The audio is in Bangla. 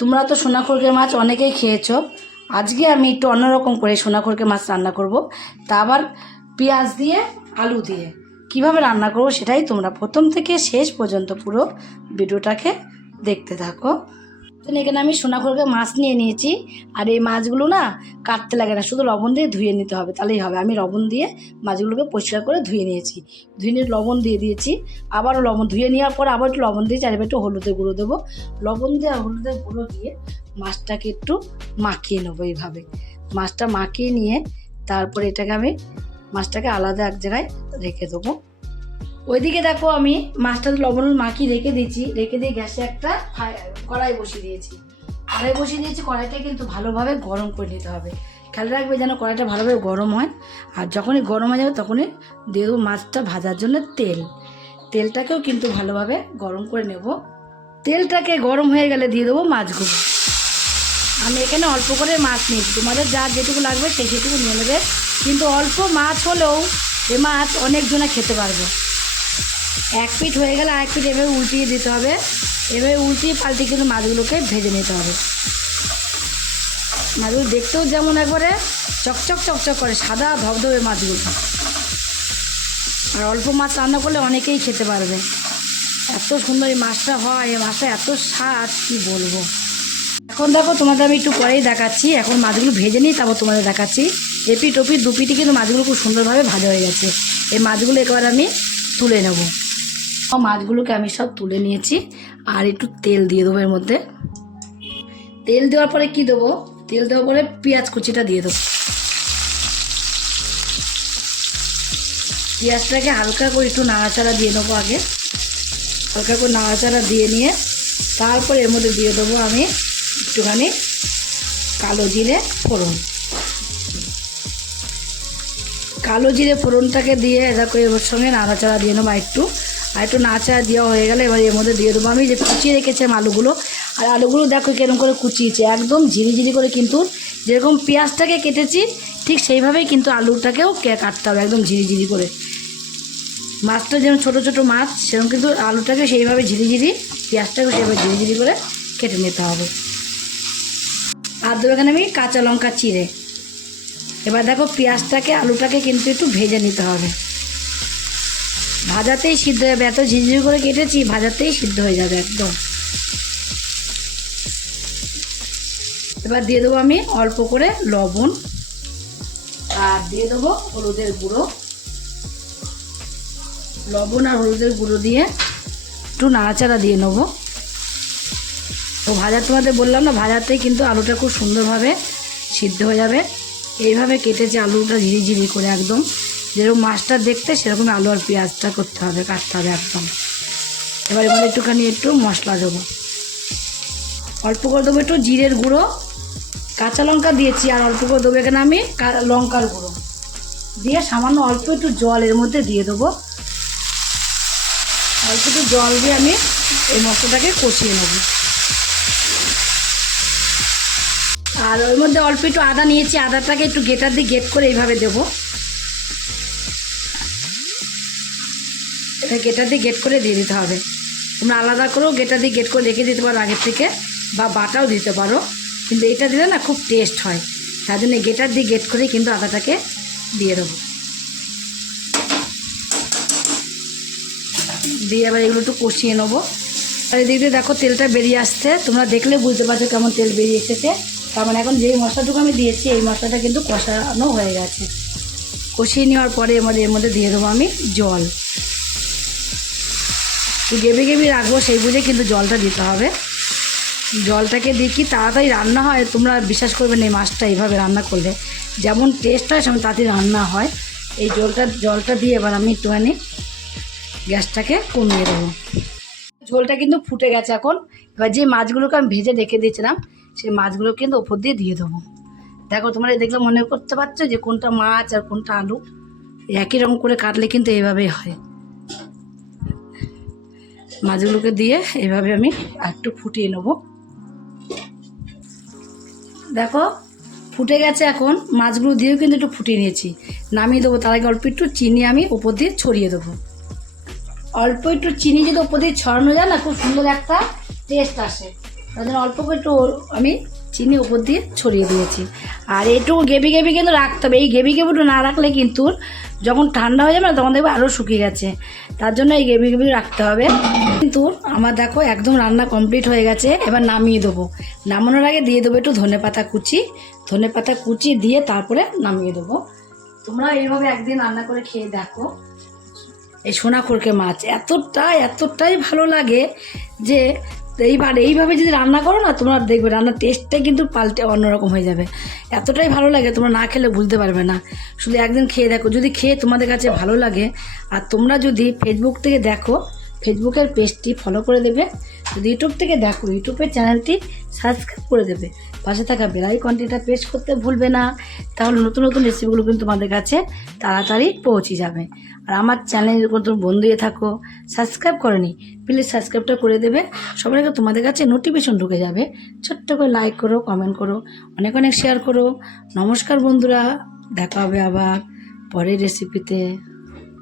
তোমরা তো সোনাখড়কে মাছ অনেকেই খেয়েছো। আজকে আমি একটু অন্যরকম করে সোনাখড়কে মাছ রান্না করব, তা আবার পেঁয়াজ দিয়ে আলু দিয়ে। কিভাবে রান্না করব সেটাই তোমরা প্রথম থেকে শেষ পর্যন্ত পুরো ভিডিওটাকে দেখতে থাকো। এখানে আমি সোনাখড়কে মাছ নিয়ে নিয়েছি, আর এই মাছগুলো না কাটতে লাগে না, শুধু লবণ দিয়ে ধুয়ে নিতে হবে, তাহলেই হবে। আমি লবণ দিয়ে মাছগুলোকে পরিষ্কার করে ধুয়ে নিয়েছি, ধুয়ে নিয়ে লবণ দিয়ে দিয়েছি। আবারও লবণ ধুয়ে নেওয়ার পর আবার একটু লবণ দিয়ে চারিপাশে একটু হলুদের গুঁড়ো দেবো। লবণ দিয়ে আর হলুদের গুঁড়ো দিয়ে মাছটাকে একটু মাখিয়ে নেবো। এইভাবে মাছটা মাখিয়ে নিয়ে তারপরে এটাকে আমি মাছটাকে আলাদা এক জায়গায় রেখে দেবো। ওইদিকে দেখো আমি মাছটা লবণ মাখিয়ে রেখে দিয়েছি, রেখে দিয়ে গ্যাসে একটা কড়াই বসিয়ে দিয়েছি। কড়াইটা কিন্তু ভালোভাবে গরম করে নিতে হবে। খেয়াল রাখবে যেন কড়াইটা ভালোভাবে গরম হয়। আর যখনই গরম হয়ে যাবে তখনই দিয়ে দেবো মাছটা ভাজার জন্য তেলটাকেও কিন্তু ভালোভাবে গরম করে নেব। তেলটাকে গরম হয়ে গেলে দিয়ে দেবো মাছগুলো। আমি এখানে অল্প করে মাছ নিয়েছি, তোমাদের যা যেটুকু লাগবে সেটুকু নিয়ে নেবে। কিন্তু অল্প মাছ হলেও এ মাছ অনেকজনে খেতে পারবে। এক পিঠ হয়ে গেলে আরেক পিঠ এভাবে উল্টিয়ে দিতে হবে। এভাবে উল্টিয়ে পাল্টে কিন্তু মাছগুলোকে ভেজে নিতে হবে। মাছগুলো দেখতেও যেমন একবারে চকচক চকচক করে, সাদা ধবধবে মাছগুলো। আর অল্প মাছ রান্না করলে অনেকেই খেতে পারবে। এত সুন্দর এই মাছটা হয়, এই মাছটা এত স্বাদ কি বলবো। এখন দেখো তোমাদের আমি একটু পরেই দেখাচ্ছি। এখন মাছগুলো ভেজে নিই, তারপর তোমাদের দেখাচ্ছি। এপিট ওপিট দুপিটি কিন্তু মাছগুলো খুব সুন্দরভাবে ভাজা হয়ে গেছে। এই মাছগুলো একেবারে আমি তুলে নেব। মাছগুলোকে আমি সব তুলে নিয়েছি, আর একটু তেল দিয়ে দেবো এর মধ্যে। তেল দেওয়ার পরে কি দেবো, তেল দেওয়ার পরে পেঁয়াজ কুচিটা দিয়ে দেবো। পেঁয়াজটাকে হালকা করে একটু নাড়াচাড়া দিয়ে নেবো। আগে হালকা করে নাড়াচাড়া দিয়ে নিয়ে তারপর এর মধ্যে দিয়ে দেবো আমি একটুখানি কালো জিরে ফোড়ন। কালো জিরে ফোড়নটাকে দিয়ে দেখো এর সঙ্গে নাড়াচাড়া দিয়ে নেবো আর একটু নাড়াচাড়া দেওয়া হয়ে গেলে এবার এর মধ্যে দিয়ে দেবো আমি যে কুচিয়ে রেখেছিলাম আলুগুলো। আর আলুগুলো দেখো কিরকম করে কুচিয়েছে, একদম ঝিরিঝিরি করে। কিন্তু যেরকম পেঁয়াজটাকে কেটেছি ঠিক সেইভাবেই কিন্তু আলুটাকেও কাটতে হবে, একদম ঝিরিঝিরি করে। মাছটা যেমন ছোটো ছোটো মাছ, সেরকম কিন্তু আলুটাকে সেইভাবে ঝিরিঝিরি, পেঁয়াজটাকে সেইভাবে ঝিরিঝিরি করে কেটে নিতে হবে। আর দেবো এখানে আমি কাঁচা লঙ্কা চিড়ে। এবার দেখো পেঁয়াজটাকে আলুটাকে কিন্তু একটু ভেজে নিতে হবে, ভাজাতেই সিদ্ধ হয়ে যাবে। এত ঝিরঝিরি করে কেটেছি, ভাজাতেই সিদ্ধ হয়ে যাবে একদম। এবার দিয়ে দেবো আমি অল্প করে লবণ, আর দিয়ে দেবো হলুদের গুঁড়ো। লবণ আর হলুদের গুঁড়ো দিয়ে একটু নাড়াচাড়া দিয়ে নেবো। তো তোমাদের বললাম না, ভাজাতেই কিন্তু আলুটা খুব সুন্দরভাবে সিদ্ধ হয়ে যাবে। এইভাবে কেটেছে আলুটা ঝিরিঝিরি করে, একদম যেরকম মাছটা দেখতে সেরকম আলু আর পেঁয়াজটা করতে হবে, কাটতে হবে একদম। এবার এবার একটুখানি একটু মশলা দেবো, অল্প করে দেবো একটু জিরের গুঁড়ো, কাঁচা লঙ্কা দিয়েছি, আর অল্প করে দেবো এখানে আমি লঙ্কার গুঁড়ো দিয়ে সামান্য অল্প একটু জল এর মধ্যে দিয়ে দেবো। অল্প একটু জল দিয়ে আমি এই মশলাটাকে কষিয়ে নেব। আর ওর মধ্যে অল্প একটু আদা নিয়েছি, আদাটাকে একটু গেটার দিয়ে গেট করে এইভাবে দেবো। এটা গেটার দিয়ে গেট করে দিয়ে দিতে হবে। তোমরা আলাদা করেও গেটার দিয়ে গেট করে রেখে দিতে পারো আগের থেকে, বা বাটাও দিতে পারো। কিন্তু এটা দিলে না খুব টেস্ট হয়, তার জন্য গেটার দিয়ে গেট করে কিন্তু আদাটাকে দিয়ে দেবো। দিয়ে আবার এগুলো একটু কষিয়ে নেবো। আর এদিকে দেখো তেলটা বেরিয়ে আসছে, তোমরা দেখলে বুঝতে পারছো কেমন তেল বেরিয়ে এসেছে। তার মানে এখন যেই মশলাটুকু আমি দিয়েছি এই মশলাটা কিন্তু কষানো হয়ে গেছে। কষিয়ে নেওয়ার পরে এর মধ্যে দিয়ে দেবো আমি জল। গ্রেভি গ্রেভি রাখবো সেই বুঝে কিন্তু জলটা দিতে হবে। জলটাকে দিয়ে কি তাড়াতাড়ি রান্না হয়, তোমরা বিশ্বাস করবে না, এই মাছটা এইভাবে রান্না করলে যেমন টেস্ট হয় সেমন তাড়াতাড়ি রান্না হয়। এই জলটা দিয়ে এবার আমি একটুখানি গ্যাসটাকে কমিয়ে দেবো। ঝোলটা কিন্তু ফুটে গেছে এখন। এবার যে মাছগুলোকে আমি ভেজে রেখে দিয়েছিলাম সেই মাছগুলো কিন্তু ওপর দিয়ে দিয়ে দেবো। দেখো তোমরা দেখলে মনে করতে পারছো যে কোনটা মাছ আর কোনটা আলু। একই রকম করে কাটলে কিন্তু এইভাবেই হয়। মাছগুলোকে দিয়ে এইভাবে আমি একটু ফুটিয়ে নেব। দেখো ফুটে গেছে এখন, মাছগুলো দিয়েও কিন্তু একটু ফুটিয়ে নিয়েছি। নামিয়ে দেবো, তার আগে অল্প একটু চিনি আমি ওপর দিয়ে ছড়িয়ে দেবো। অল্প একটু চিনি যদি ওপর দিয়ে ছড়ানো যায় না, খুব সুন্দর একটা টেস্ট আসে। তার জন্য অল্প করে একটু আমি চিনি উপর দিয়ে ছড়িয়ে দিয়েছি। আর এইটুকু গেবি গেবি কিন্তু রাখতে হবে, এই গেবি গেবিটু না রাখলে কিন্তু যখন ঠান্ডা হয়ে যাবে না তখন দেখবে আরও শুকিয়ে গেছে, তার জন্য এই গেবি গেবি রাখতে হবে। কিন্তু আমার দেখো একদম রান্না কমপ্লিট হয়ে গেছে, এবার নামিয়ে দেবো। নামানোর আগে দিয়ে দেবো একটু ধনেপাতা কুচি দিয়ে তারপরে নামিয়ে দেবো। তোমরা এইভাবে একদিন রান্না করে খেয়ে দেখো। এই সোনাখোরকে মাছ এতটাই ভালো লাগে যে এইভাবে যদি রান্না করো না তোমরা দেখবে রান্নার টেস্টটাই কিন্তু পাল্টে অন্যরকম হয়ে যাবে। এতটাই ভালো লাগে তোমরা না খেলে বুঝতে পারবে না। শুধু একদিন খেয়ে দেখো, যদি খেয়ে তোমাদের কাছে ভালো লাগে আর তোমরা যদি ফেসবুক থেকে দেখো ফেসবুকের পেজটি ফলো করে দেবে, যদি ইউটিউব থেকে দেখো ইউটিউবের চ্যানেলটি সাবস্ক্রাইব করে দেবে, পাশে থাকা বেল আইকনটিটা প্রেস করতে ভুলবে না, তাহলে নতুন নতুন রেসিপিগুলো কিন্তু তোমাদের কাছে তাড়াতাড়ি পৌঁছে যাবে। আর আমার চ্যানেলের উপর তুমি বন্ধু হয়ে থাকো, সাবস্ক্রাইব করোনি, প্লিজ সাবস্ক্রাইবটা করে দেবে, সবার আগে তোমাদের কাছে নোটিফিকেশন ঢুকে যাবে। ছোট্ট করে লাইক করো, কমেন্ট করো, অনেক অনেক শেয়ার করো। নমস্কার বন্ধুরা, দেখা হবে আবার পরের রেসিপিতে।